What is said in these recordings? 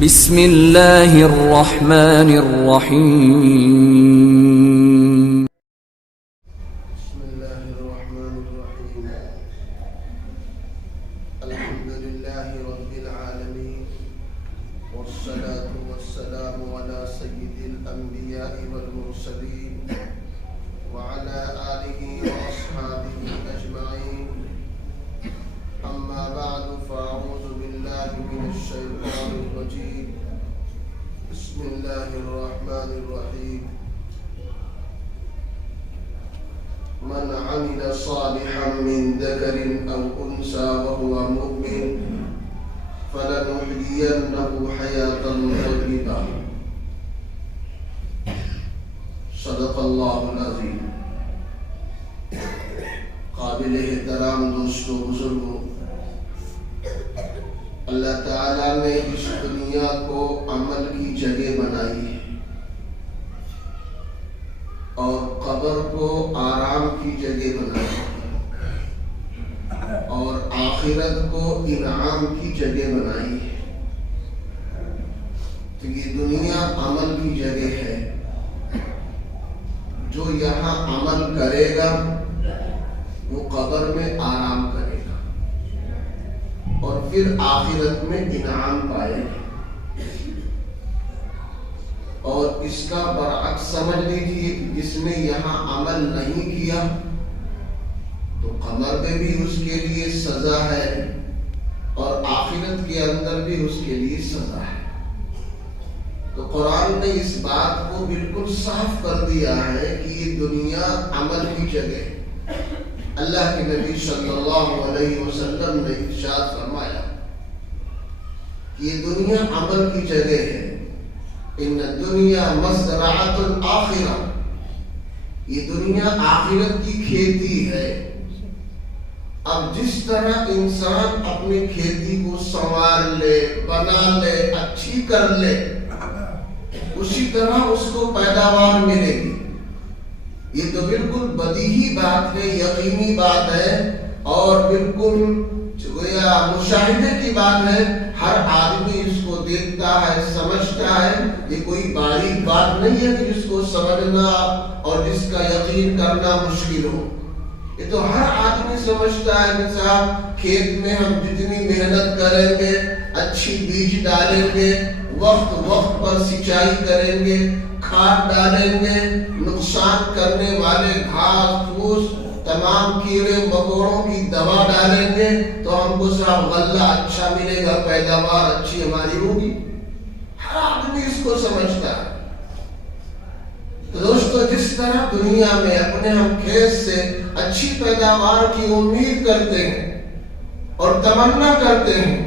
بسم اللہ الرحمن الرحیم بسم اللہ الرحمن الرحیم الحمد للہ رب العالمین والصلاة والسلام على سید الانبیاء والمرسلین وعلى آلہ واصحابہ اجمعین اما بعد فاعوذ باللہ من الشیطان الرجیم بسم اللہ الرحمن الرحیم من عمل صالحا من ذكر أو أنثى وهو مؤمن فلنحيينه حياة طيبة صدق الله العظيم. قابل احترام دوستو بزرگوں، اللہ تعالیٰ نے اس دنیا کو عمل کی جگہ بنائی ہے اور قبر کو آرام کی جگہ بنائی اور آخرت کو انعام کی جگہ بنائی ہے. تو یہ دنیا عمل کی جگہ ہے. جو یہاں عمل کرے گا وہ قبر میں آرام کرے گا اور پھر آخرت میں انعام پائے گا. اور اس کا برعکس سمجھ لیجیے کہ جس نے یہاں عمل نہیں کیا تو قبر میں بھی اس کے لیے سزا ہے اور آخرت کے اندر بھی اس کے لیے سزا ہے. تو قرآن نے اس بات کو بالکل صاف کر دیا ہے کہ یہ دنیا عمل کی جگہ ہے. اللہ کے نبی صلی اللہ علیہ وسلم نے ارشاد فرمایا کہ یہ دنیا عمل کی جگہ ہے. ان الدنیا مزرعۃ الآخرہ، یہ دنیا آخرت کی کھیتی ہے. اب جس طرح انسان اپنی کھیتی کو سنوار لے، بنا لے، اچھی کر لے، اسی طرح اس کو پیداوار ملے گی. یہ تو بالکل بدیہی بات ہے، یقینی بات ہے اور بالکل گویا مشاہدے کی بات ہے. ہر آدمی اس کو دیکھتا ہے، سمجھتا ہے. یہ کوئی باریک بات نہیں ہے کہ جس کو سمجھنا اور جس کا یقین کرنا مشکل ہو. یہ تو ہر آدمی سمجھتا ہے کہ صاحب کھیت میں ہم جتنی محنت کریں گے، اچھی بیج ڈالیں گے، وقت پر سینچائی کریں گے، کھاد ڈالیں گے، نقصان کرنے والے گھاس پھوس تمام کیڑے مکوڑوں کی دوا ڈالیں گے تو ہم کو صاحب غلہ اچھا ملے گا، پیداوار اچھی ہماری ہوگی. ہر آدمی اس کو سمجھتا ہے. تو دوستو، جس طرح دنیا میں اپنے ہم کھیت سے اچھی پیداوار کی امید کرتے ہیں اور تمنا کرتے ہیں،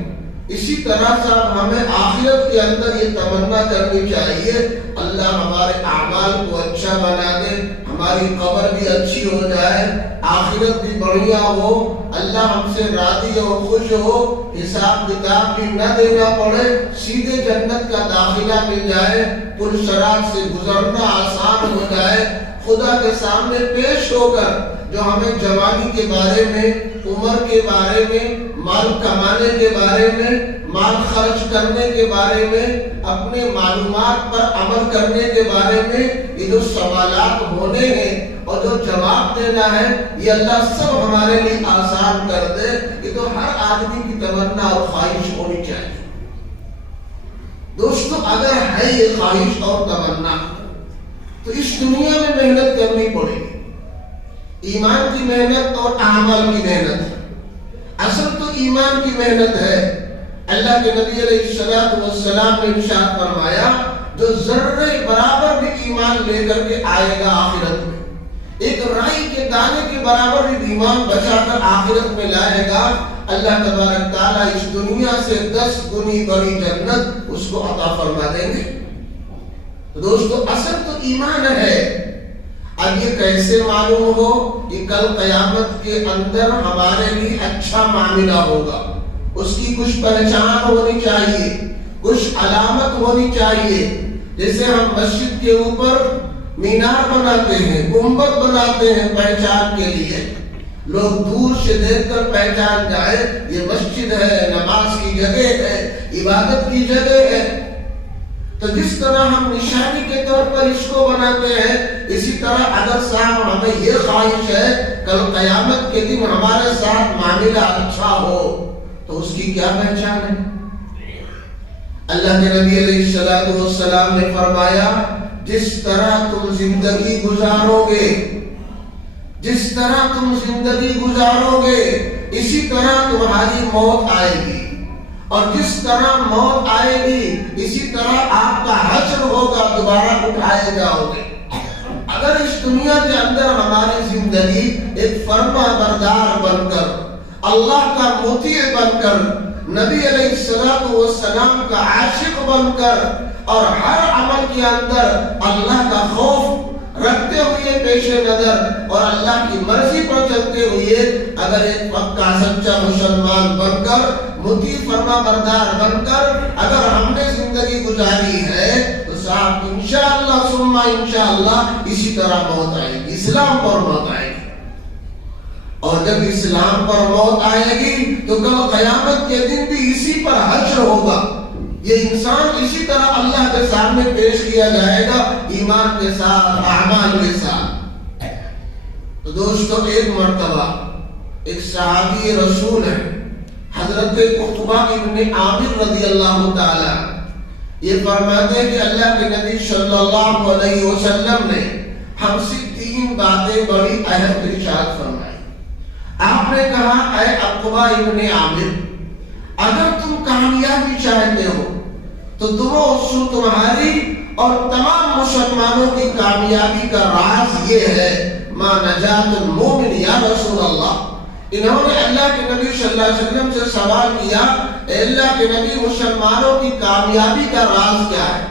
اسی طرح صاحب ہمیں آخرت کے اندر یہ تمنا کرنی چاہیے اللہ ہمارے اعمال کو اچھا بنا دے، ہماری قبر بھی اچھی ہو جائے، آخرت بھی بڑھیا ہو، اللہ ہم سے راضی اور خوش ہو، حساب کتاب بھی نہ دینا پڑے، سیدھے جنت کا داخلہ مل جائے، پل صراط سے گزرنا آسان ہو جائے. خدا کے سامنے پیش ہو کر جو ہمیں جوانی کے بارے میں، عمر کے بارے میں، مال کمانے کے بارے میں، مال خرچ کرنے کے بارے میں، اپنے معلومات پر عمل کرنے کے بارے میں یہ جو سوالات ہونے ہیں اور جو جواب دینا ہے، یہ اللہ سب ہمارے لیے آسان کر دے. یہ تو ہر آدمی کی تمنا اور خواہش ہونی چاہیے. دوستو، اگر ہے یہ خواہش اور تمنا تو اس دنیا میں محنت کرنی پڑے گی. ایمان کی محنت اور اعمال کی محنت. اصل تو ایمان کی محنت ہے. اللہ کے نبی علیہ السلام نے ارشاد فرمایا جو ذرے برابر بھی ایمان لے کر کے آئے گا آخرت میں، ایک رائی کے دانے کے برابر بھی ایمان بچا کر آخرت میں لائے گا، اللہ تبارک تعالیٰ اس دنیا سے 10 گنی بڑی جنت اس کو عطا فرما دیں گے. دوستو، اصل تو ایمان ہے. اب یہ کیسے معلوم ہو؟ کہ کل قیامت کے اندر ہمارے لیے اچھا معاملہ ہوگا. اس کی کچھ پہچان ہونی چاہیے، کچھ علامت ہونی چاہیے. جیسے ہم مسجد کے اوپر مینار بناتے ہیں، گنبد بناتے ہیں پہچان کے لیے، لوگ دور سے دیکھ کر پہچان جائے یہ مسجد ہے، نماز کی جگہ ہے، عبادت کی جگہ ہے. تو جس طرح ہم نشانی کے طور پر اس کو بناتے ہیں، اسی طرح اگر صاحب ہمیں یہ خواہش ہے کل قیامت کے دن ہمارے ساتھ معاملہ اچھا ہو، تو اس کی کیا پہچان ہے؟ اللہ کے نبی علیہ السلام نے فرمایا جس طرح تم زندگی گزارو گے، جس طرح تم زندگی گزارو گے اسی طرح تمہاری موت آئے گی، اور جس طرح موت آئے گی اسی طرح آپ کا حشر ہوگا، دوبارہ اٹھائے جاؤ گے۔ اگر اس دنیا کے اندر ہماری زندگی ایک فرما بردار بن کر، اللہ کا مطیع بن کر، نبی علیہ السلام کا عاشق بن کر، اور ہر عمل کے اندر اللہ کا خوف رکھتے ہوئے پیش نظر اور اللہ کی مرضی پر چلتے ہوئے اگر ایک پکا سچا مسلمان بن کر، مطیع فرما بردار بن کر اگر ہم نے زندگی گزاری ہے تو صاحب انشاءاللہ ثم انشاءاللہ اسی طرح موت آئے گی، اسلام پر موت آئے گی۔ اور جب اسلام پر موت آئے گی تو کل قیامت کے دن بھی اسی پر حشر ہوگا، یہ انسان اسی طرح اللہ کے سامنے پیش کیا جائے گا، ایمان کے ساتھ، اعمال کے ساتھ۔ تو دوستو ایک مرتبہ ایک صحابی رسول ہے حضرت عقبہ ابن عامر رضی اللہ تعالی، یہ فرماتے ہیں کہ اللہ کے نبی صلی اللہ علیہ وسلم نے ہم سے 3 باتیں بڑی اہم ارشاد فرمائی۔ آپ نے کہا اے عقبہ ابن عامر، اگر تم کامیابی چاہتے ہو تو تمہاری اور تمام مسلمانوں کی کامیابی کا راز یہ ہے، ما نجات المومن یا رسول اللہ۔ انہوں نے اللہ کے نبی صلی اللہ علیہ وسلم سے سوال کیا، اے اللہ کے نبی مسلمانوں کی کامیابی کا راز کیا ہے؟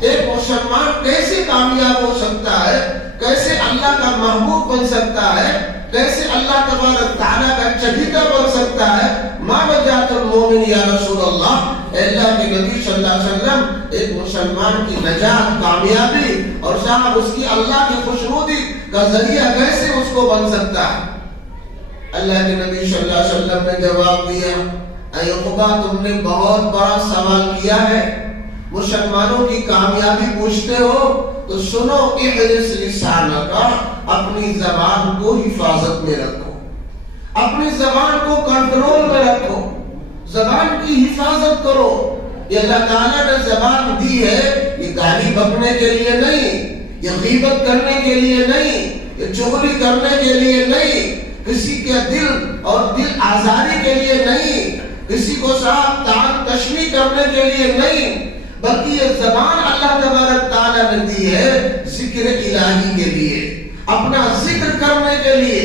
ایک مسلمان کیسے کامیاب ہو سکتا ہے، کیسے اللہ کا محبوب بن سکتا ہے، کیسے اللہ تبارک تعالیٰ کا چہیتا بن سکتا ہے؟ ما نجات المومن یا رسول اللہ، اللہ کے نبی صلی اللہ علیہ وسلم ایک مسلمان کی نجات، کامیابی اور صاحب اس کی اللہ کی خوشنودی کا ذریعہ کیسے اس کو بن سکتا ہے؟ اللہ کے نبی صلی اللہ علیہ وسلم نے جواب دیا، اے عقبہ تم نے بہت بڑا سوال کیا ہے، مسلمانوں کی کامیابی پوچھتے ہو تو سنو، احرص لسانک، اپنی زبان کو حفاظت میں رکھو، اپنی زبان کو کنٹرول میں رکھو، زبان کی حفاظت کرو۔ یہ اللہ تعالیٰ نے زبان دی ہے، یہ گالی بکنے کے لیے نہیں، یہ غیبت کرنے کے لیے نہیں، یہ چغلی کرنے کے لیے نہیں، کسی کے دل اور دل آزاری کے لیے نہیں، کسی کو صاحب تان تشنی کرنے کے لیے نہیں، بلکہ یہ زبان اللہ تبارک تعالیٰ نے دی ہے ذکر الہی کے لیے، اپنا ذکر کرنے کے لیے۔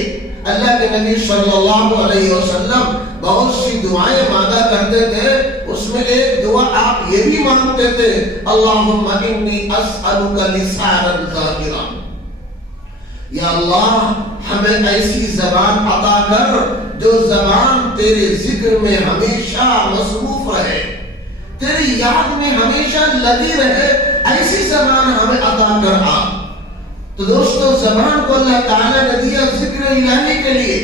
اللہ کے نبی صلی اللہ علیہ وسلم بہت سی دعائیں مانگا کرتے تھے، اس میں ایک دعا آپ یہ بھی مانگتے تھے، اللہم انی اسألک لسانا ذاکرا، یا اللہ ہمیں ایسی زبان عطا کر جو زبان تیرے ذکر میں ہمیشہ مصروف رہے، تیری یاد میں ہمیشہ لگی رہے، ایسی زبان ہمیں عطا کر۔ تو دوستو زبان کو اللہ تعالیٰ نے دیا ذکر الہی کے لیے۔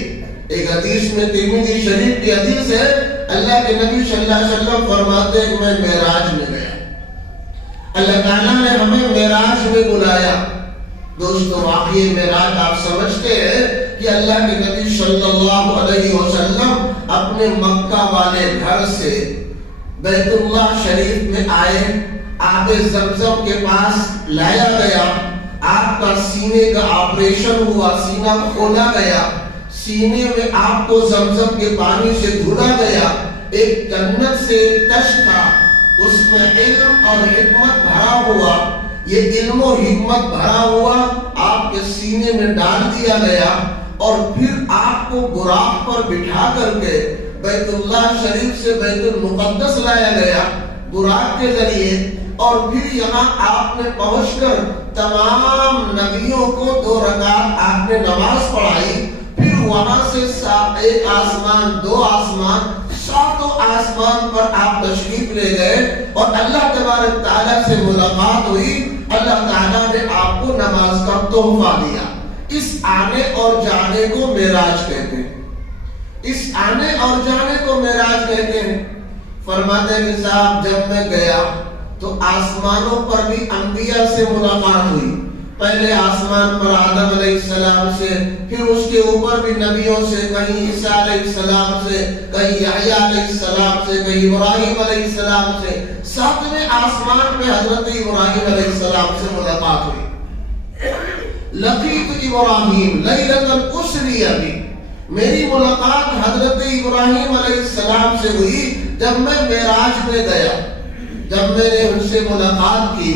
ایک حدیث میں ترمذی شریف کی حدیث ہے، اللہ کے نبی صلی اللہ علیہ وسلم فرماتے ہیں کہ میں معراج میں گیا، اللہ تعالیٰ نے ہمیں معراج میں بلایا۔ دوستو واقعی معراج آپ سمجھتے ہیں کہ اللہ کے نبی صلی اللہ علیہ وسلم اپنے مکہ والے گھر سے بیت اللہ شریف میں آئے، آب زمزم کے پاس لایا گیا، آپ کا سینے کا آپریشن ہوا، سینہ کھولا گیا، سینے میں آپ کو زمزم کے پانی سے دھلا گیا، ایک جنت سے تش تھا، اس میں علم اور حکمت بھرا ہوا، یہ علم و حکمت بھرا ہوا آپ کے سینے میں ڈال دیا گیا، اور پھر آپ کو براق پر بٹھا کر کے بیت اللہ شریف سے بیت المقدس لایا گیا براق کے ذریعے، اور پھر یہاں آپ نے پہنچ کر تمام نبیوں کو 2 رکعت آپ نے نماز پڑھائی، پھر وہاں سے ایک آسمان، 2 آسمان، 7 آسمان پر آپ تشریف لے گئے، اور اللہ تبارک تعالیٰ سے ملاقات ہوئی، اللہ تعالیٰ نے آپ کو نماز کا تحفہ دیا۔ اس آنے اور جانے کو معراج کہتے ہیں، اس آنے اور جانے کو معراج کہتے ہیں۔ فرماتے ہیں کہ صاحب جب میں گیا تو تو آسمانوں پر بھی انبیاء سے ملاقات ہوئی. پہلے آسمان پر آدم علیہ السلام سے، پھر اس کے اوپر بھی نبیوں سے، کہیں عیسیٰ علیہ السلام سے، کہیں یحییٰ علیہ السلام سے، کہیں ابراہیم علیہ السلام سے. ساتویں آسمان پہ حضرت ابراہیم علیہ السلام سے ملاقات ہوئی. لقیت ابراہیم لیلۃ اسری بی، میری ملاقات حضرت ابراہیم علیہ السلام سے ہوئی جب میں معراج میں گیا. جب میں نے ان سے ملاقات کی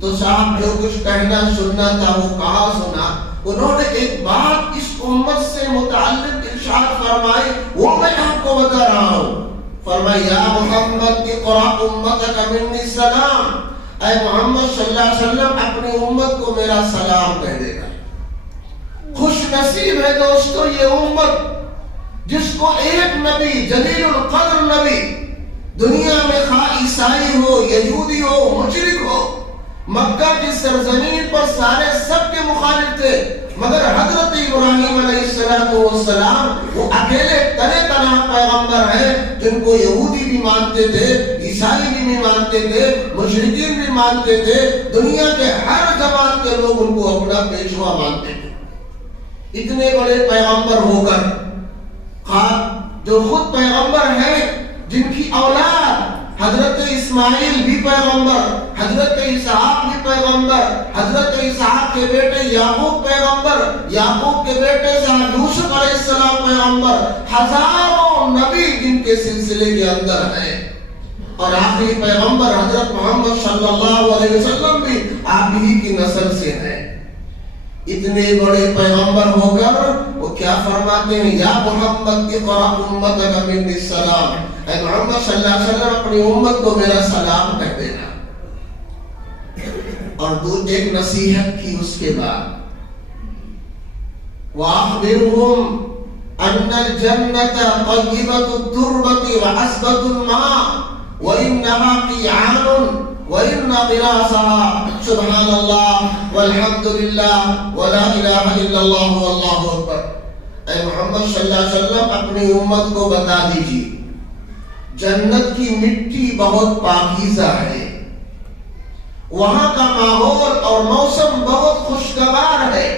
تو صاحب جو کچھ کہنا سننا تھا وہ کہاں سنا. انہوں نے ایک بات اس امت سے متعلق ارشاد فرمائی، وہ میں آپ کو بتا رہا ہوں. فرمایا یا محمد اقرأ امتک منی السلام، اے محمد صلی اللہ علیہ وسلم اپنی امت کو میرا سلام کہہ دے گا. خوش نصیب ہے دوستو یہ امت جس کو ایک نبی، جلیل القدر نبی، دنیا میں خواہ عیسائی ہو، یہودی ہو، مشرک ہو، مکہ کی سرزمین پر سارے سب کے مخالف تھے، مگر حضرت ابراہیم علیہ السلام وہ اکیلے تنہا تنہا پیغمبر ہیں جن کو یہودی بھی مانتے تھے، عیسائی بھی مانتے تھے، مشرکین بھی مانتے تھے، دنیا کے ہر جماعت کے لوگ ان کو اپنا پیشوا مانتے تھے. اتنے بڑے پیغمبر ہو کر جو خود پیغمبر ہیں، جن کی اولاد حضرت اسماعیل بھی پیغمبر، حضرت اسحاق بھی پیغمبر، حضرت اسحاق کے بیٹے یعقوب پیغمبر، یعقوب کے بیٹے یوسف علیہ السلام پیغمبر، ہزاروں نبی جن کے سلسلے کے اندر ہیں، اور آخری پیغمبر حضرت محمد صلی اللہ علیہ وسلم بھی آپ ہی کی نسل سے ہیں. اتنے بڑے پیغمبر ہو کر وہ کیا فرماتے ہیں، یا محمد اقرأ امتک منی السلام، اے محمد صلی اللہ علیہ وسلم اپنی امت کو میرا سلام کہہ دینا. اور ایک نصیحت کی اس کے بعد، وَأَخْبِرْهُمْ أَنَّ الْجَنَّةَ طَيِّبَةُ التُّرْبَةِ وَعَذْبَةُ الْمَاءِ وَإِنَّهَا قِيعَانٌ وَإِنَّ قِرَاسَهَا سبحان اللہ والحمد للہ ولا الہ الا اللہ واللہ اکبر. اے محمد صلی اللہ علیہ وسلم اپنی امت کو بتا دیجیے جنت کی مٹی بہت پاکیزہ ہے، وہاں کا ماحول اور موسم بہت خوشگوار ہے.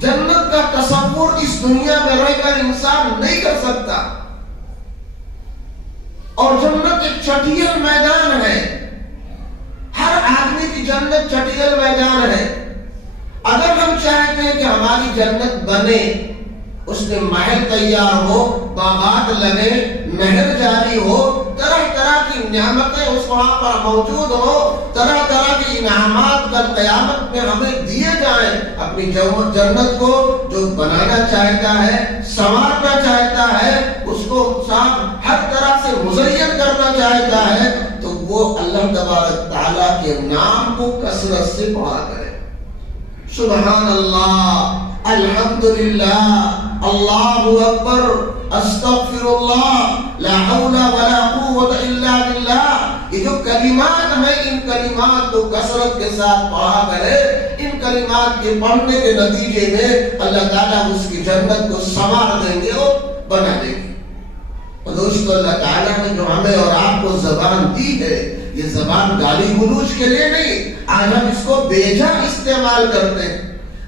جنت کا تصور اس دنیا میں رہ کر انسان نہیں کر سکتا، اور جنت ایک چٹیل میدان ہے. ہر آدمی کی جنت چٹیل میدان ہے. اگر ہم چاہتے ہیں کہ ہماری جنت بنے، اس میں محل تیار ہو، باغات لگے، نہر جاری ہو، طرح طرح کی نعمتیں اس وہاں پر موجود ہو، طرح طرح کی انعامات کل قیامت میں ہمیں دیے جائیں. اپنی جنت کو جو بنانا چاہتا ہے، سنوارنا چاہتا ہے، اس کو ہر طرح سے مزین کرنا چاہتا ہے، تو وہ اللہ تبارک تعالیٰ کے نام کو کثرت سے پڑھا کرے. سبحان اللہ، الحمدللہ، اللہ اکبر، استغفر اللہ، لا حول ولا قوت الا باللہ. یہ جو کلمات ہیں، ان کلمات کو کثرت کے ساتھ پڑھا کرے. ان کلمات کے پڑھنے کے نتیجے میں اللہ تعالیٰ اس کی جنت کو سنوار دیں گے اور بنا دیں گے. دوستو، اللہ تعالیٰ نے جو ہمیں اور آپ کو زبان دی ہے، یہ زبان گالی گلوچ کے لیے نہیں. آج ہم اس کو بے جا استعمال کرتے ہیں،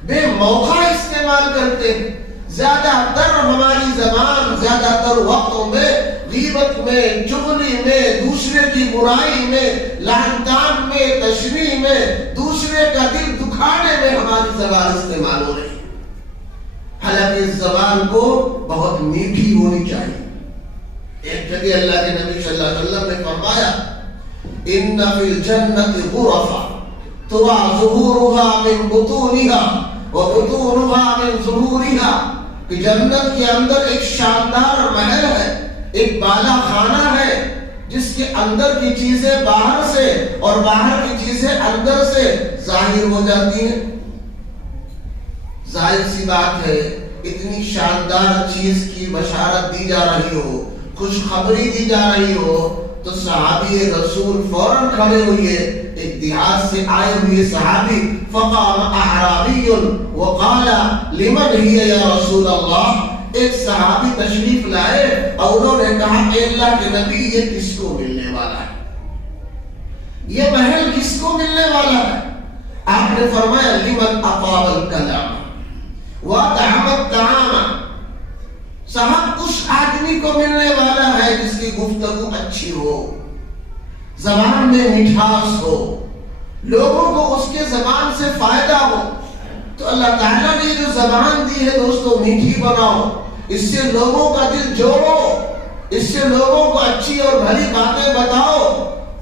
بے موقع استعمال کرتے ہیں. زیادہ تر ہماری زبان زیادہ تر وقتوں میں غیبت میں، چغلی میں، دوسرے کی برائی میں، لعن طعن میں، تشریح میں، دوسرے کا دل دکھانے میں ہماری زبان استعمال ہو رہی ہے. حالانکہ اس زبان کو بہت میٹھی ہونی چاہیے. ایک جگہ اللہ کے نبی صلی اللہ علیہ وسلم نے فرمایا، ان فی الجنت غرفا ترى ظهورها من بطونها وبطونها من ظهورها. کہ جنت کے اندر ایک شاندار محل ہے، ایک بالا خانہ ہے، جس کے اندر کی چیزیں باہر سے اور باہر کی چیزیں اندر سے ظاہر ہو جاتی ہیں. ظاہر سی بات ہے، اتنی شاندار چیز کی بشارت دی جا رہی ہو، خوشخبری دی جا رہی ہو، تو صحابی رسول فوراً کھڑے ہوئے. ایک دیہات سے آئے ہوئے صحابی، فقام اعرابی وقال لمن ہی یا رسول اللہ. ایک صحابی تشریف لائے اور انہوں نے کہا کہ اللہ کے نبی، یہ کس کو ملنے والا ہے؟ یہ محل کس کو ملنے والا ہے؟ آپ نے فرمایا لمن اطاب الکلام وَأَطْعَمَ الطَّعَامَ، صاحب اس آدمی کو ملنے والا ہے جس کی گفتگو اچھی ہو، زبان میں مٹھاس ہو، لوگوں کو اس کے زبان سے فائدہ ہو۔ تو اللہ تعالیٰ نے جو زبان دی ہے دوستو میٹھی بناؤ، اس سے لوگوں کا دل جوڑو، اس سے لوگوں کو اچھی اور بھلی باتیں بتاؤ،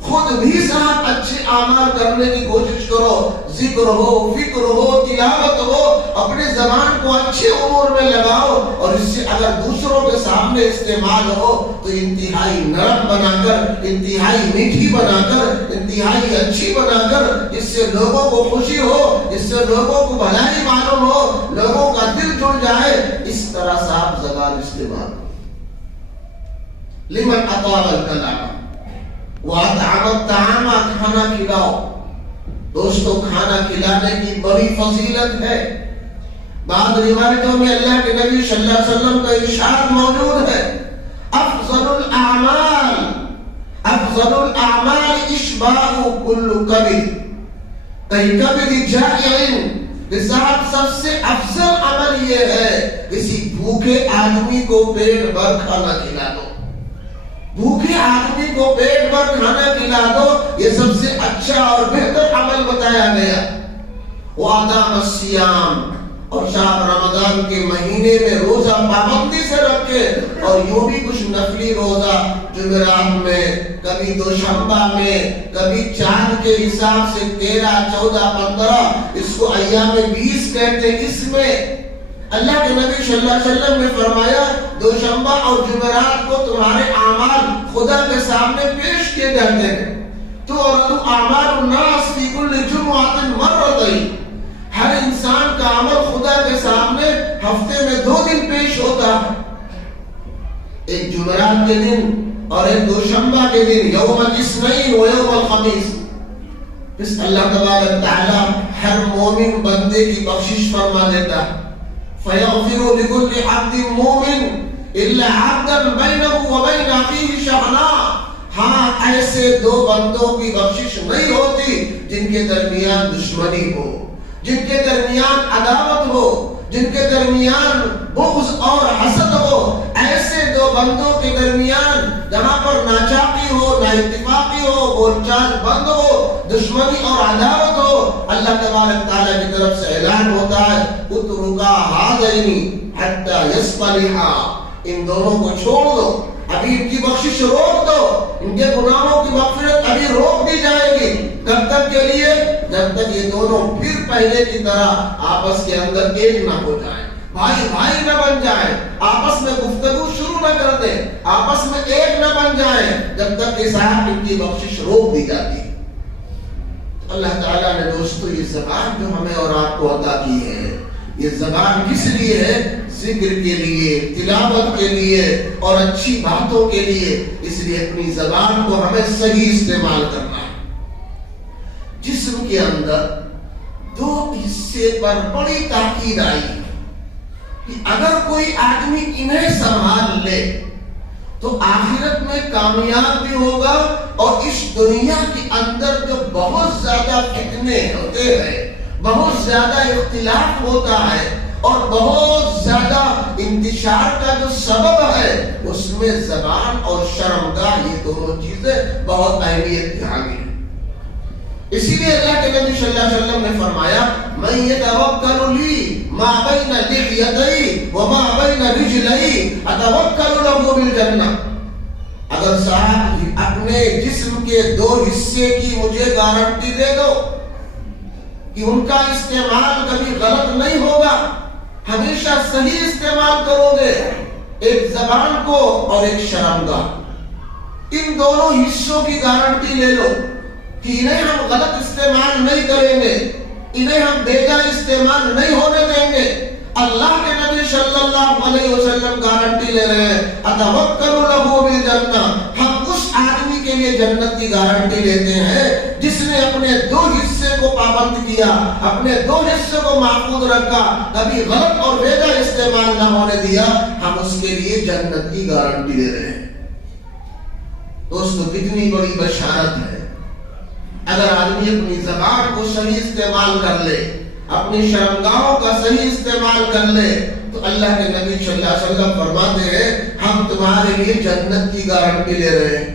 خود بھی صاحب اچھے اعمال کرنے کی کوشش کرو، ذکر ہو، فکر ہو، تلاوت ہو، اپنے زبان کو اچھے امور میں لگاؤ، اور اس سے اگر دوسروں کے سامنے استعمال ہو تو انتہائی نرم بنا کر، انتہائی میٹھی بنا کر، انتہائی اچھی بنا کر، جس سے لوگوں کو خوشی ہو، جس سے لوگوں کو بھلائی معلوم ہو، لوگوں کا دل جڑ جائے، اس طرح صاحب زبان استعمال ہو۔ لمن اطاب الکلام وَأَطْعَمَ الطَّعَامَ، کھانا کھلاؤ۔ دوستو کھانا کھلانے کی بڑی فضیلت ہے۔ بعض روایتوں میں اللہ کے نبی صلی اللہ علیہ وسلم کا ارشاد موجود ہے، افضل الاعمال اشباع کل کبد، کئی کبد جائع، صاحب سب سے افضل عمل یہ ہے کسی بھوکے آدمی کو پیٹ بھر کھانا کھلا دو، بھوکے آدمی کو پیٹ بھر کھانا کھلا دو، یہ سب سے اچھا اور بہتر عمل بتایا گیا۔ وَأَدَامَ الصِّيَامَ، اور شاہ رمضان کے مہینے میں روزہ پابندی سے رکھے، اور یوں بھی کچھ نفلی روزہ جمعرات میں، کبھی دوشنبہ میں، کبھی چاند کے حساب سے 13، 14، 15، اس کو ایام 20 کہتے ہیں، اس میں اللہ کے نبی صلی اللہ علیہ وسلم نے فرمایا دوشنبہ اور جمعرات کو تمہارے اعمال خدا کے سامنے پیش کیے جاتے ہیں، تو اعمال الناس فی کل جمعۃ مرتين، ہر انسان کا عمل خدا کے سامنے ہفتے میں 2 دن پیش ہوتا ہے، ایک جمعرات کے دن اور ایک دوشنبہ کے دن، یوم الاثنین و یوم الخمیس۔ بس اللہ تبارک تعالی ہر مومن بندے کی بخشش فرما دیتا ہے، فَيَغْفِرُ لِكُلِّ عَبْدٍ مُؤْمِنٍ إِلَّا عَبْدًا بَيْنَهُ وَبَيْنَ أَخِيهِ شَحْنَاءٌ، ہاں ایسے 2 بندوں کی بخشش نہیں ہوتی جن کے درمیان دشمنی ہو، جن کے درمیان عداوت ہو، جن کے درمیان بغض اور حسد ہو، ایسے 2 بندوں کے درمیان جہاں پر ناچاقی ہو، نااتفاقی ہو، بول چال بند ہو، دشمنی اور عداوت ہو، اللہ تبارک تعالیٰ کی طرف سے اعلان ہوتا ہے اترکا ہذین حتی یصطلحا، ان دونوں کو چھوڑ دو، ابھی ان کی بخشش روک دو، ان کے گناہوں کی مغفرت ابھی روک دی جائے گی، کب تک کے لیے؟ جب تک یہ دونوں پھر پہلے کی طرح آپس کے اندر ایک نہ ہو جائیں، بھائی بھائی نہ بن جائیں، آپس میں گفتگو شروع نہ کر دیں، آپس میں ایک نہ بن جائیں، جب تک کہ صاحب ان کی بخشش روک دی جاتی ہے۔ اللہ تعالیٰ نے دوستو یہ زبان جو ہمیں اور آپ کو عطا کی ہے، یہ زبان کس لیے ہے؟ ذکر کے لیے، تلاوت کے لیے اور اچھی باتوں کے لیے، اس لیے اپنی زبان کو ہمیں صحیح استعمال کرنا ہے۔ جسم کے اندر 2 حصے پر بڑی تاکید آئی کہ اگر کوئی آدمی انہیں سنبھال لے تو آخرت میں کامیاب بھی ہوگا، اور اس دنیا کے اندر جو بہت زیادہ فتنے ہوتے ہیں، بہت زیادہ اختلاف ہوتا ہے اور بہت زیادہ انتشار کا جو سبب ہے، اس میں زبان اور شرمگاہ یہ دونوں چیزیں بہت اہمیت کی حامل ہیں۔ اسی لیے اللہ کے نبی صلی اللہ علیہ وسلم نے فرمایا من یتوکل لی ما بین لحیتی وما بین رجلی اتوکل له بالجنہ، اگر صاحب اپنے جسم کے 2 حصے کی مجھے گارنٹی دے دو کہ ان کا استعمال کبھی غلط نہیں ہوگا، ہمیشہ صحیح استعمال کرو گے، ایک زبان کو اور ایک شرمگاہ، ان دونوں حصوں کی گارنٹی لے لو کہ انہیں ہم غلط استعمال نہیں کریں گے، انہیں ہم بیجا استعمال نہیں ہونے دیں گے۔ اللہ کے نبی صلی اللہ علیہ وسلم گارنٹی لے رہے ہیں اتوکل له بالجنہ، ہم اس آدمی کے لیے جنت کی گارنٹی لیتے ہیں جس نے اپنے 2 حصے کو پابند کیا، اپنے 2 حصے کو محفوظ رکھا، کبھی غلط اور بیجا استعمال نہ ہونے دیا، ہم اس کے لیے جنت کی گارنٹی دے رہے ہیں۔ دوستو کتنی بڑی بشارت ہے، اگر آدمی اپنی زبان کو صحیح استعمال کر لے، اپنی شرمگاہوں کا صحیح استعمال کر لے، تو اللہ کے نبی صلی اللہ علیہ وسلم فرماتے ہیں ہم تمہارے لیے جنت کی گارنٹی لے رہے ہیں۔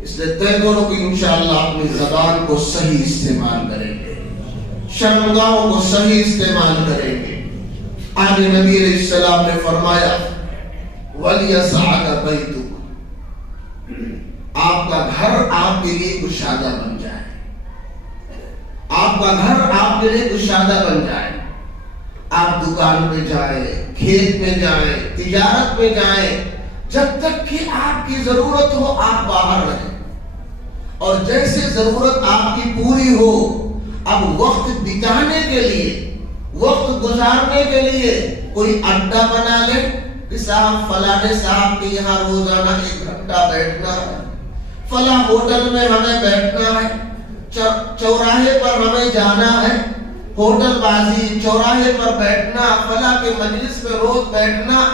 اس لیے طے کرو کہ انشاءاللہ اپنی زبان کو صحیح استعمال کریں گے، شرمگاہوں کو صحیح استعمال کریں گے۔ آج نبی علیہ السلام نے فرمایا وَلْيَسْعَكَ بَيْتُكَ، آپ کا گھر آپ کے لیے کشادہ بن جائے، آپ کا گھر آپ کے لیے کشادہ بن جائے۔ آپ دکان میں جائیں، کھیت میں جائیں، تجارت میں جائیں، جب تک کہ آپ کی ضرورت ہو آپ باہر رہیں، اور جیسے ضرورت آپ کی پوری ہو اب وقت بتانے کے لیے، وقت گزارنے کے لیے کوئی اڈا بنا لے کہ صاحب فلانے صاحب کے یہاں روزانہ 1 گھنٹہ بیٹھنا ہے، فلاں ہوٹل میں ہمیں بیٹھنا ہے، چوراہے پر ہمیں جانا ہے، ہوٹل بازی، چوراہے پر بیٹھنا، فلاں کے مجلس میں روز بیٹھنا،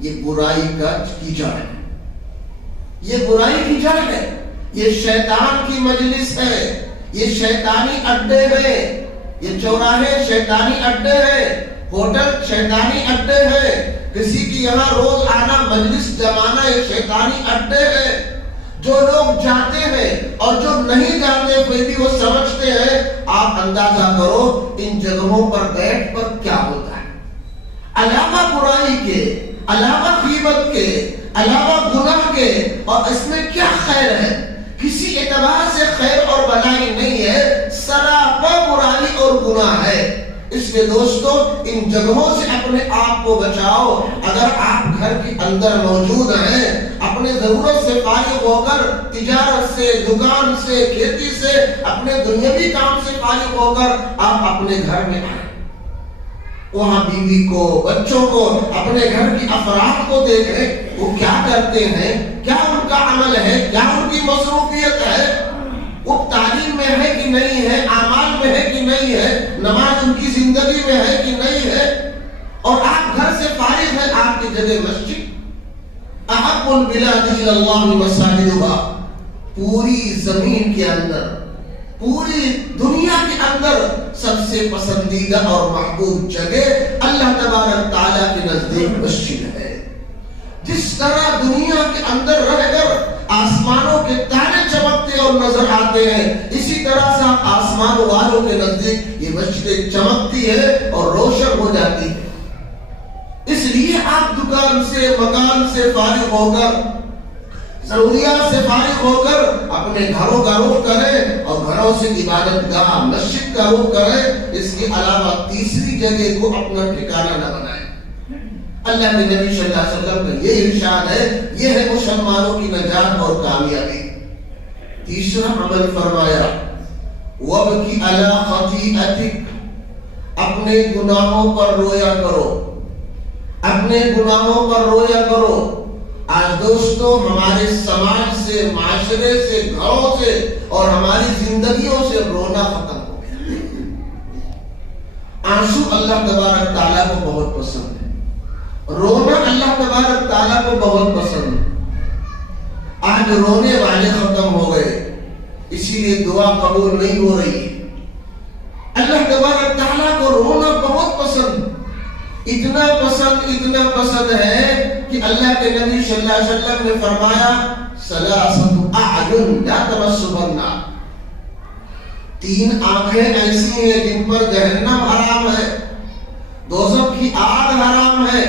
یہ برائی کا کیچڑ ہے، یہ برائی کی جڑ ہے، یہ شیطان کی مجلس ہے، یہ شیطانی اڈے ہیں، یہ چوراہے شیطانی اڈے ہیں، ہوٹل شیطانی اڈے ہیں، کسی کی یہاں روز آنا مجلس جمانا یہ شیطانی اڈے ہیں۔ جو لوگ جاتے ہیں اور جو نہیں جاتے پھر بھی وہ سمجھتے ہیں، آپ اندازہ کرو ان جگہوں پر بیٹھ کر کیا ہوتا ہے، علاوہ برائی کے، علاوہ غیبت کے، علاوہ گناہ کے، اور اس میں کیا خیر ہے؟ کسی اعتبار سے خیر اور بھلائی نہیں ہے، سراپا برائی اور گناہ ہے۔ اس لیے دوستو ان جگہوں سے اپنے آپ کو بچاؤ۔ اگر آپ گھر کے اندر موجود ہیں، اپنے ضرورت سے فارغ ہو کر، تجارت سے، دکان سے، کھیتی سے، اپنے دنیاوی کام سے فارغ ہو کر آپ اپنے گھر میں آئیں، وہاں بیوی کو، بچوں کو، اپنے گھر کی افراد کو دیکھیں وہ کیا کرتے ہیں، کیا ان کا عمل ہے، کیا ان کی مصروفیت ہے، وہ تعلیم میں ہے کہ نہیں ہے، اعمال میں ہے کہ نہیں ہے، نماز ان کی زندگی میں ہے کہ نہیں ہے، اور آپ گھر سے فارغ ہیں، آپ کی جگہ مسجد، احب البلاد الی اللہ مساجدها، پوری زمین کے اندر، پوری دنیا کے اندر سب سے پسندیدہ اور محبوب جگہ اللہ تبارک تعالیٰ کے نزدیک مسجد ہے۔ جس طرح دنیا کے اندر رہ کر آسمانوں کے تارے چمکتے اور نظر آتے ہیں، اسی طرح سے آسمان والوں کے نزدیک یہ مسجد چمکتی ہے اور روشن ہو جاتی ہے۔ اس لیے آپ دکان سے، مکان سے فارغ ہو کر، ضروریات سے فارغ ہو کر اپنے گھروں کا رخ کریں، اور گھروں سے عبادت گاہ مسجد کا رخ کریں۔ اس کے علاوہ تیسری جگہ کو اپنا ٹھکانہ نہ بنائیں۔ اللہ کے نبی صلی اللہ علیہ وسلم کا یہ ارشاد ہے، یہ ہے مسلمانوں کی نجات اور کامیابی۔ تیسرا عمل فرمایا وَبْكِ عَلَىٰ خَطِيئَتِكَ، اپنے گناہوں پر رویا کرو، اپنے گناہوں پر رویا کرو۔ آج دوستو ہمارے سماج سے، معاشرے سے، گھروں سے اور ہماری زندگیوں سے رونا ختم ہو گیا۔ آنسو اللہ تبارک تعالیٰ کو بہت پسند ہے، رونا اللہ تبارک تعالیٰ کو بہت پسند ہے۔ آج رونے والے ختم ہو گئے، اسی لیے دعا قبول نہیں ہو رہی ہے۔ اللہ تبارک تعالیٰ کو رونا بہت پسند، اتنا پسند ہے کہ اللہ کے نبی صلی اللہ علیہ وسلم نے فرمایا ثلاثۃ اعین لا تمسها النار، 3 آنکھیں ایسی ہیں جن پر جہنم حرام ہے، دوزخ کی آگ حرام ہے۔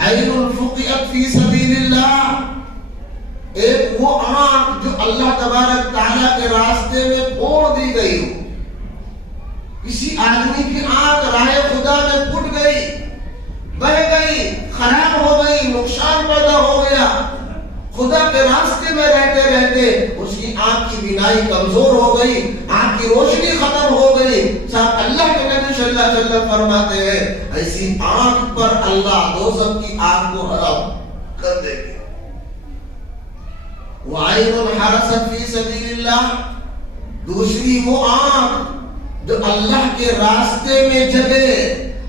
عین فقئت فی سبیل اللہ، ایک وہ آنکھ جو اللہ تبارک تعالیٰ کے راستے میں پھوڑ دی گئی ہو، کسی آدمی کی آنکھ راہ خدا میں پھٹ گئی، بہ گئی، خراب ہو گئی، نقصان پیدا ہو گیا، خدا کے راستے میں رہتے رہتے اس کی آنکھ کی بینائی کمزور ہو گئی، آنکھ کی روشنی ختم ہو گئی۔ صاحب اللہ کے نبی صلی اللہ علیہ وسلم فرماتے ہیں ایسی آنکھ پر اللہ دوزخ کی آگ کو حرام کر دے گا۔ وَعَيْنٌ حَرَسَتْ فِي سَبِيلِ اللَّهِ، دوسری وہ آنکھ جو اللہ کے راستے میں جگے،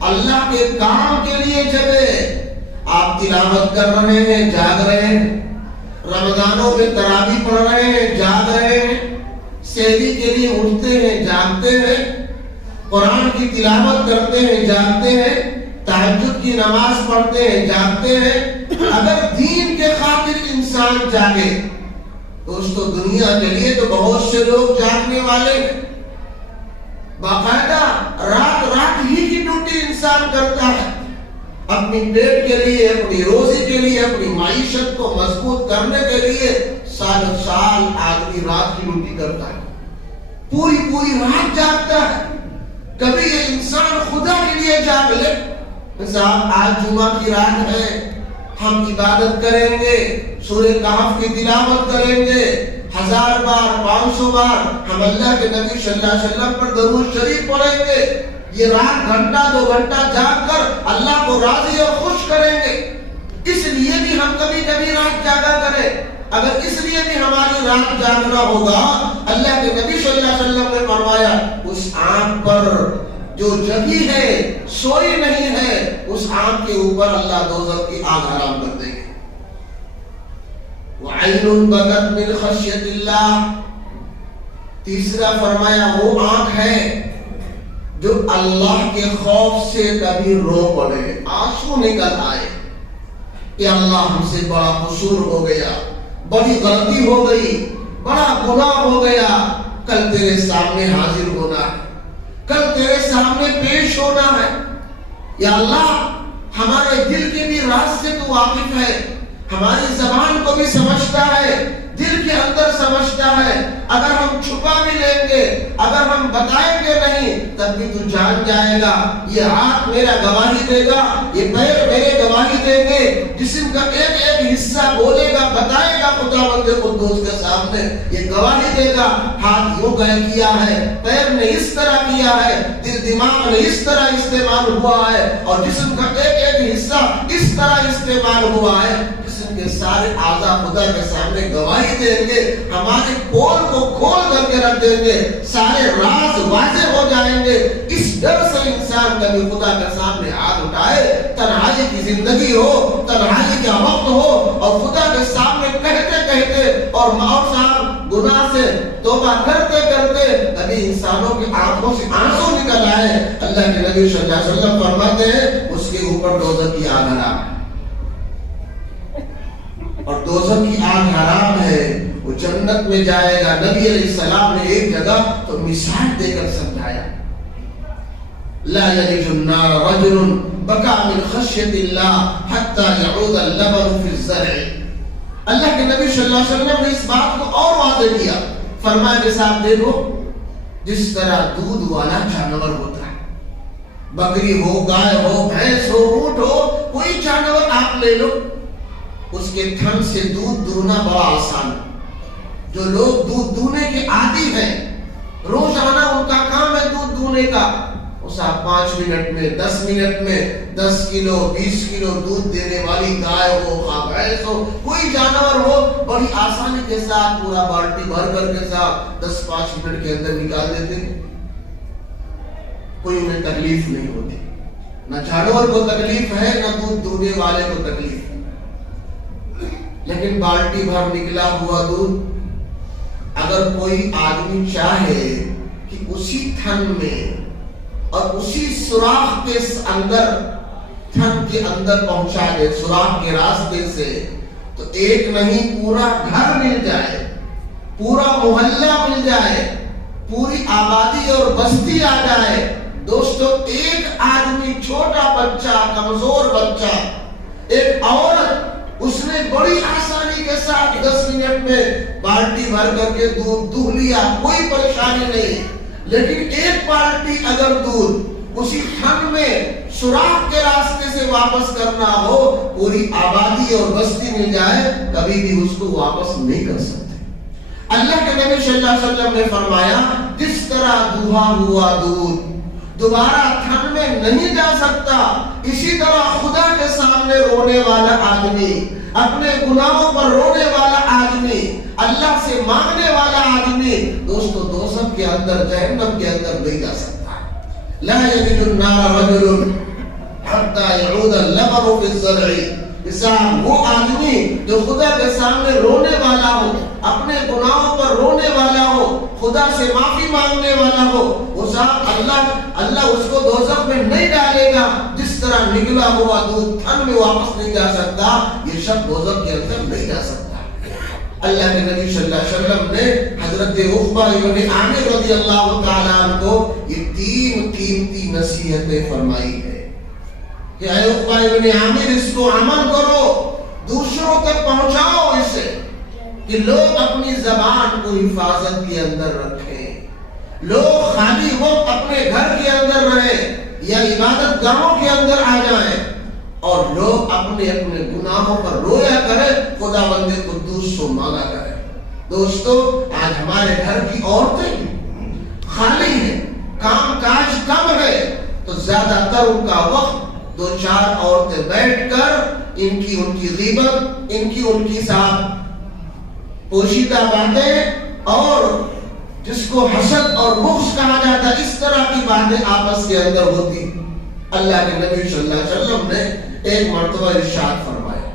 اللہ کے کام کے لیے جگے۔ آپ تلاوت کر رہے ہیں، جاگ رہے ہیں، رمضانوں میں تراویح پڑھ رہے ہیں، جاگ رہے ہیں، سحری کے لیے اٹھتے ہیں، جاگتے ہیں، قرآن کی تلاوت کرتے ہیں، جاگتے ہیں، تہجد کی نماز پڑھتے ہیں، جاگتے ہیں۔ اگر دین کے خاطر انسان جاگے، دوستو دنیا کے لیے تو بہت سے لوگ جاگنے والے ہیں، باقاعدہ رات ہی کی ڈیوٹی انسان کرتا ہے، اپنی پیٹ کے لیے، اپنی روزی کے لیے، اپنی معیشت کو مضبوط کرنے کے لیے سال آدمی رات کی ڈیوٹی کرتا ہے، پوری رات جاگتا ہے۔ کبھی یہ انسان خدا کے لیے جاگ لے، صاحب آج جمعہ کی رات ہے، ہم عبادت کریں گے، سورہ کہف کی تلاوت کریں گے، 1000 بار 500 بار ہم اللہ کے نبی صلی اللہ علیہ وسلم پر درود شریف پڑھیں گے، یہ رات گھنٹہ 2 گھنٹہ جاگ کر اللہ کو راضی اور خوش کریں گے۔ اس لیے بھی ہم کبھی رات جاگا کریں۔ اگر اس لیے بھی ہماری رات جاگنا ہوگا، اللہ کے نبی صلی اللہ علیہ وسلم نے فرمایا اس آنکھ پر جو جگی ہے، سوئی نہیں ہے، اس آنکھ کے اوپر اللہ دوزخ کی آگ حرام کر دیں گے۔ وَعَيْنٌ بَكَتْ مِنْ خَشْيَةِ اللَّهِ، تیسرا فرمایا وہ آنکھ ہے جو اللہ کے خوف سے کبھی رو پڑے، آنسو نکل آئے کہ اللہ ہم سے بڑا قصور ہو گیا، بڑی غلطی ہو گئی، بڑا گناہ ہو گیا، کل تیرے سامنے حاضر ہونا ہے، کل تیرے سامنے پیش ہونا ہے۔ یا اللہ ہمارے دل کے بھی راز سے تو واقف ہے، ہماری زبان کو بھی سمجھتا ہے، دل کے اندر سمجھتا ہے، اگر ہم چھپا بھی لیں گے، اگر ہم بتائیں گے نہیں، تب بھی تو جان جائے گا، یہ ہاتھ میرا گواہی دے گا، یہ پیر میرے گواہی دیں گے، جسم کا ایک حصہ بولے گا، بتائے گا خداوند قدوس کے سامنے، یہ گواہی دے گا، ہاتھ یوں کیا ہے، پیر نے اس طرح کیا ہے، دل دماغ نے اس طرح استعمال ہوا ہے، اور جسم کا ایک حصہ اس طرح استعمال ہوا ہے، کے سارے اعضاء خدا کے سامنے گواہی دیں گے، ہمارے پول کو کھول کر کے رکھ دیں گے، سارے راز واضح ہو جائیں گے۔ اس ڈر سے انسان کبھی خدا کے سامنے ہاتھ اٹھائے، تنہائی کی زندگی ہو، تنہائی کا وقت ہو، اور خدا کے سامنے کہتے اور صاحب گناہ سے توبہ کرتے کبھی انسانوں کی آنکھوں سے آنسو نکل آئے، اللہ کے نبی صلی اللہ علیہ وسلم فرماتے ہیں اس کے اوپر دوزخ کی آگ حرام ہے، اور دوزخ کی آگ حرام ہے، وہ جنت میں جائے گا۔ نبی علیہ السلام نے ایک جگہ تو مثال دے کر سمجھایا، لا یلج النار رجل بکا من خشیۃ اللہ حتی یعود اللبن فی الزرع۔ اللہ کے نبی صلی اللہ علیہ وسلم نے اس بات کو اور واضح کیا، فرمایا جیسا آپ دیکھو جس طرح دودھ والا جانور ہوتا ہے، بکری ہو، گائے ہو، بھینس ہو، اونٹ ہو، کوئی جانور آپ لے لو، اس کے تھن سے دودھ دہنا بڑا آسان ہے۔ جو لوگ دودھ دہنے کے عادی ہیں، روزانہ ان کا کام ہے دودھ دہنے کا، اس 5 منٹ میں 10 منٹ میں 10 کلو 20 کلو دودھ دینے والی گائے ہو، بھینس ہو، کوئی جانور ہو، بڑی آسانی کے ساتھ پورا بالٹی بھر کر کے ساتھ 10-5 منٹ کے اندر نکال دیتے ہیں، کوئی انہیں تکلیف نہیں ہوتی، نہ جانور کو تکلیف ہے نہ دودھ دہنے والے کو تکلیف ہے۔ لیکن بالٹی بھر نکلا ہوا دودھ اگر کوئی آدمی چاہے کہ اسی تھن میں اور اسی سوراخ کے اندر، تھن کے اندر پہنچا دے، سوراخ کے راستے سے، تو ایک نہیں پورا گھر مل جائے، پورا محلہ مل جائے، پوری آبادی اور بستی آ جائے۔ دوستو ایک آدمی، چھوٹا بچہ، کمزور بچہ، ایک عورت، اس نے بڑی آسانی کے ساتھ 10 منٹ میں بالٹی بھر کر کے دودھ دہہ لیا، کوئی پریشانی نہیں۔ لیکن ایک بالٹی اگر دودھ اسی تھن میں سوراخ کے راستے سے واپس کرنا ہو، پوری آبادی اور بستی مل جائے، کبھی بھی اس کو واپس نہیں کر سکتے۔ اللہ کے نبی صلی اللہ علیہ وسلم نے فرمایا جس طرح دہا ہوا دودھ دوبارہ تھن میں نہیں جا سکتا، اسی طرح خدا کے سامنے رونے والا آدمی، اپنے گناہوں پر رونے والا آدمی، اللہ سے مانگنے والا آدمی، دوستو دوزخ کے اندر، جہنم کے اندر نہیں جا سکتا۔ لا یلج النار رجل حتی یعود اللبن فی الزرع، وہ آدمی جو خدا کے سامنے رونے خدا سے معافی مانگنے والا ہو، وہ صاحب اللہ اس کو دوزخ میں نہیں ڈالے گا، جس طرح نکلا ہوا دودھ تھن میں واپس نہیں جا سکتا، یہ شخص دوزخ کے اندر نہیں جا سکتا۔ اللہ کے نبی صلی اللہ علیہ وسلم نے حضرت عقبہ ابن عامر رضی اللہ تعالیٰ عنہ کو یہ 3 قیمتی نصیحتیں فرمائی ہے کہ اے عقبہ ابن عامر، اس کو عمل کرو، دوسروں تک پہنچاؤ اسے، کہ لوگ اپنی زبان کو حفاظت کے اندر رکھیں، لوگ خالی وقت اپنے گھر کے اندر رہیں یا عبادت گاہوں کے اندر آ جائیں، اور لوگ اپنے اپنے گناہوں پر رویا کریں، خدا بند قدوس سے مانگا کریں۔ دوستو، آج ہمارے گھر کی عورتیں خالی ہیں، کام کاج کم ہے، تو زیادہ تر ان کا وقت 2-4 عورتیں بیٹھ کر ان کی غیبت، ان کی ساتھ پوشیدہ باتیں، اور جس کو حسد اور بغض کہا جاتا ہے، اس طرح کی باتیں آپس کے اندر ہوتی۔ اللہ کے نبی صلی اللہ علیہ وسلم نے ایک مرتبہ ارشاد فرمایا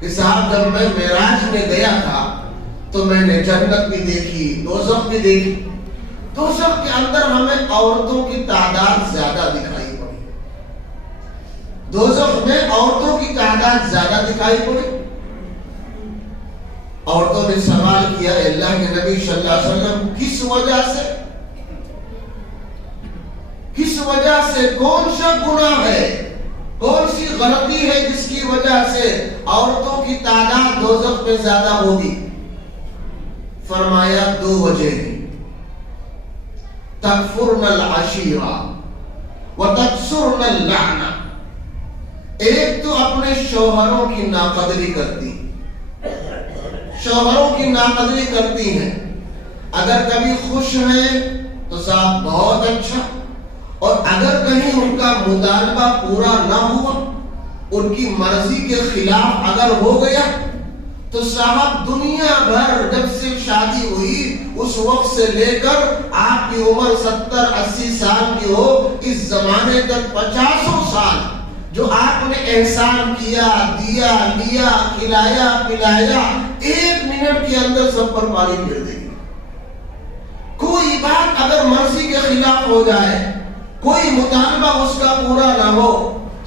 کہ صاحب، جب میں معراج میں گیا تھا تو میں نے جنت بھی دیکھی، دوزخ بھی دیکھی۔ دوزخ کے اندر ہمیں عورتوں کی تعداد زیادہ دکھائی پڑی، دوزخ میں عورتوں کی تعداد زیادہ دکھائی پڑی۔ عورتوں نے سوال کیا، اللہ کے نبی صلی اللہ علیہ وسلم، کس وجہ سے کون سا گناہ ہے، کون سی غلطی ہے جس کی وجہ سے عورتوں کی تعداد دوزخ میں زیادہ ہوگی؟ فرمایا 2 وجہ ہیں، تکفرن العشیرہ وتکسرن اللعنہ۔ ایک تو اپنے شوہروں کی ناقدری کرتی، شوہروں کی ناقدری کرتی ہیں، اگر کبھی خوش ہیں تو صاحب بہت اچھا، اور اگر کہیں ان کا مطالبہ پورا نہ ہوا، ان کی مرضی کے خلاف اگر ہو گیا، تو صاحب دنیا بھر جب سے شادی ہوئی اس وقت سے لے کر آپ کی عمر 70-80 سال کی ہو، اس زمانے تک 50 سال جو آپ نے احسان کیا، دیا، لیا، کھلایا، پلایا، 1 منٹ کے اندر سب پر پانی پھیر دے گی۔ کوئی بات اگر مرضی کے خلاف ہو جائے، کوئی مطالبہ اس کا پورا نہ ہو،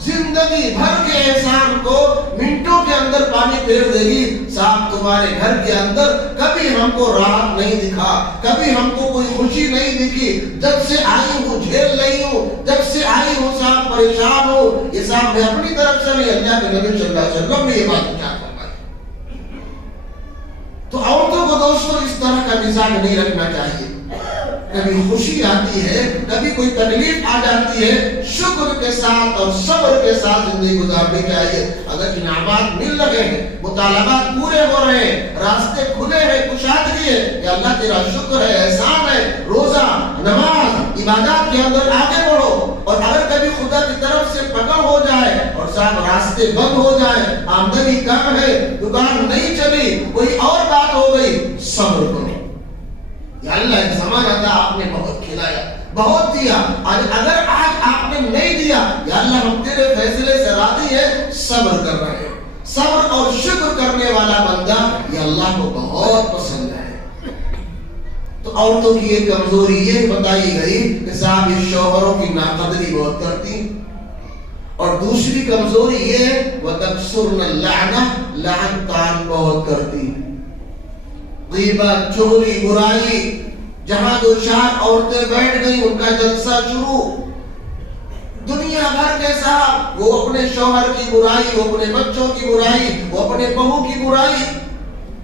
زندگی بھر کے احسان کو منٹوں کے اندر پانی پھیر دے گی۔ صاحب تمہارے گھر کے اندر کبھی ہم کو راحت نہیں دکھا، کبھی ہم کو کوئی خوشی نہیں دکھی، جب سے آئی ہوں جھیل رہی ہوں، جب سے آئی ہوں صاحب پریشان ہوں۔ یہ صاحب میں اپنی طرف سے نہیں، اللہ کے نبی صلی اللہ علیہ وسلم نے یہ بات کیا فرمائی۔ تو عورتوں کو دوستوں اس طرح کا مزاج نہیں رکھنا چاہیے، کبھی خوشی آتی ہے، کبھی کوئی تکلیف آ جاتی ہے، شکر کے ساتھ اور صبر کے ساتھ زندگی گزارنی چاہیے۔ اگر انعامات مل رہے ہیں، مطالبات پورے ہو رہے ہیں، راستے کھلے ہیں، کشادگی ہے، یا اللہ تیرا شکر ہے، احسان ہے، روزہ، نماز، عبادات کے اندر آگے بڑھو۔ اور اگر کبھی خدا کی طرف سے پکڑ ہو جائے اور صاحب راستے بند ہو جائے، آمدنی کم ہے، دکان نہیں چلی، کوئی اور بات ہو گئی، صبر کرو۔ یا اللہ ایک زمانہ تھا آپ نے بہت کھلایا، بہت دیا، اگر آج آپ نے نہیں دیا، یا اللہ ہم تیرے فیصلے سے راضی ہیں، صبر کر رہے ہیں۔ صبر اور شکر کرنے والا بندہ یہ اللہ کو بہت پسند ہے۔ تو عورتوں کی ایک کمزوری یہ بتائی گئی کہ صاحب یہ شوہروں کی ناقدری بہت کرتی، اور دوسری کمزوری یہ ہے وَتَكْسُرْنَ اللَّعْنَ، لعن طعن بہت کرتی، غیبت، چغلی، برائی، جہاں 2-4 عورتیں بیٹھ گئی ان کا جلسہ شروع، دنیا بھر کے صاحب وہ اپنے شوہر کی برائی، وہ اپنے بچوں کی برائی، وہ اپنے بہو کی برائی،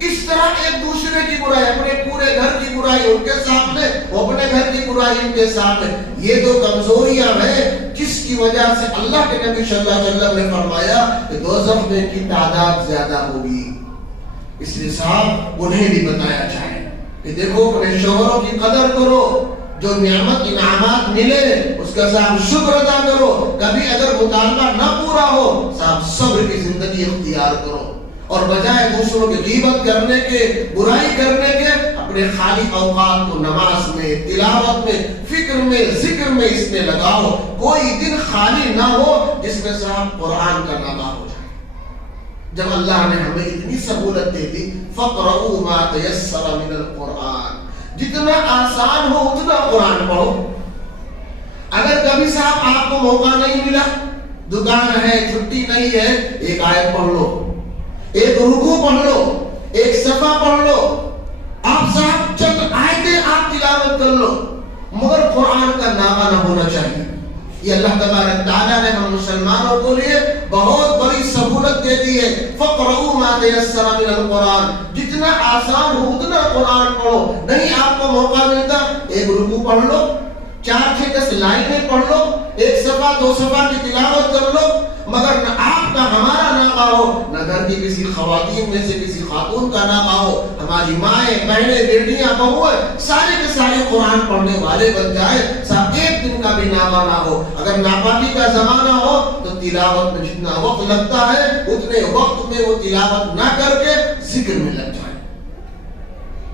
اس طرح ایک دوسرے کی برائی، اپنے پورے گھر کی برائی ان کے سامنے، وہ اپنے گھر کی برائی ان کے سامنے۔ یہ 2 کمزوریاں ہیں جس کی وجہ سے اللہ کے نبی صلی اللہ علیہ وسلم نے فرمایا کہ دوزخ میں کی تعداد زیادہ ہوگی۔ اس لیے صاحب انہیں بھی بتایا جائے کہ دیکھو اپنے شوہروں کی قدر کرو، جو نعمت انعامات ملے اس کا صاحب شکر ادا کرو، کبھی اگر مطالبہ نہ پورا ہو صاحب صبر کی زندگی اختیار کرو، اور بجائے دوسروں کی غیبت کرنے کے، برائی کرنے کے، اپنے خالی اوقات کو نماز میں، تلاوت میں، فکر میں، ذکر میں اس میں لگاؤ۔ کوئی دن خالی نہ ہو جس میں صاحب قرآن کا نام ہو جائے۔ جب اللہ نے ہمیں اتنی سہولت دے دی، فَقْرَؤُوا مَا تَيَسَّرَ مِنَ الْقُرْآنِ، جتنا آسان ہو اتنا قرآن پڑھو. اگر کبھی صاحب آپ کو موقع نہیں ملا, دکان ہے, چھٹی نہیں ہے, ایک آیت پڑھ لو, ایک رکوع پڑھ لو, ایک صفحہ پڑھ لو. آپ صاحب چند آیتیں آپ تلاوت کر لو, مگر قرآن کا ناغہ نہ ہونا چاہیے. یہ اللہ تبارک تعالیٰ نے ہم مسلمانوں کو لیے بہت بڑی سہولت دے دی ہے. فَقْرَؤُوا مَا تَيَسَّرَ مِنَ الْقُرْآنِ, جتنا آسان ہو اتنا قرآن پڑھو. نہیں آپ کو موقع ملتا, ایک رکوع پڑھ لو, 4-10 لائنیں پڑھ لو, ایک صفحہ 2 صفحہ کی تلاوت کر لو. مگر نہ آپ کا ہمارا ناغہ ہو, نہ گھر کی کسی خواتین میں سے کسی خاتون کا ناغہ ہو. ہماری مائیں, بہنیں, بیٹیاں, بہویں سارے کے سارے قرآن پڑھنے والے بن جائے, صاحب ایک دن کا بھی ناغہ نہ ہو. اگر ناپاکی کا زمانہ ہو تو تلاوت میں جتنا وقت لگتا ہے اتنے وقت میں وہ تلاوت نہ کر کے ذکر میں لگ جائے.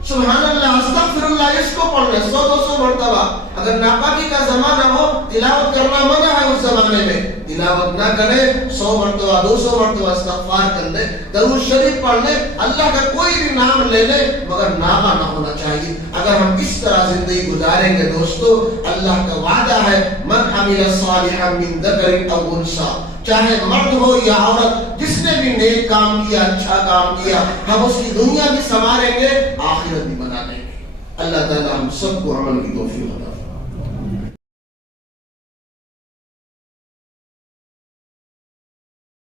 سبحان اللہ, استغفر اللہ, اس کو پڑھ لیں 100-200 مرتبہ. اگر ناپاکی کا زمانہ ہو, تلاوت کرنا منع ہے اس زمانے میں, تلاوت نہ کرے, 100 مرتبہ 200 مرتبہ استغفار کر لے, درود شریف پڑھ لے, اللہ کا کوئی بھی نام لے لے, مگر ناغہ نہ ہونا چاہیے. اگر ہم اس طرح زندگی گزاریں گے دوستو, اللہ کا وعدہ ہے من عمل صالحا من ذکر او انثی, چاہے مرد ہو یا عورت, جس نے بھی نیک کام کیا, اچھا کام کیا, ہم اس کی دنیا بھی سنواریں گے, آخرت بھی بنا دیں گے. اللہ تعالیٰ ہم سب کو عمل کی توفیق عطا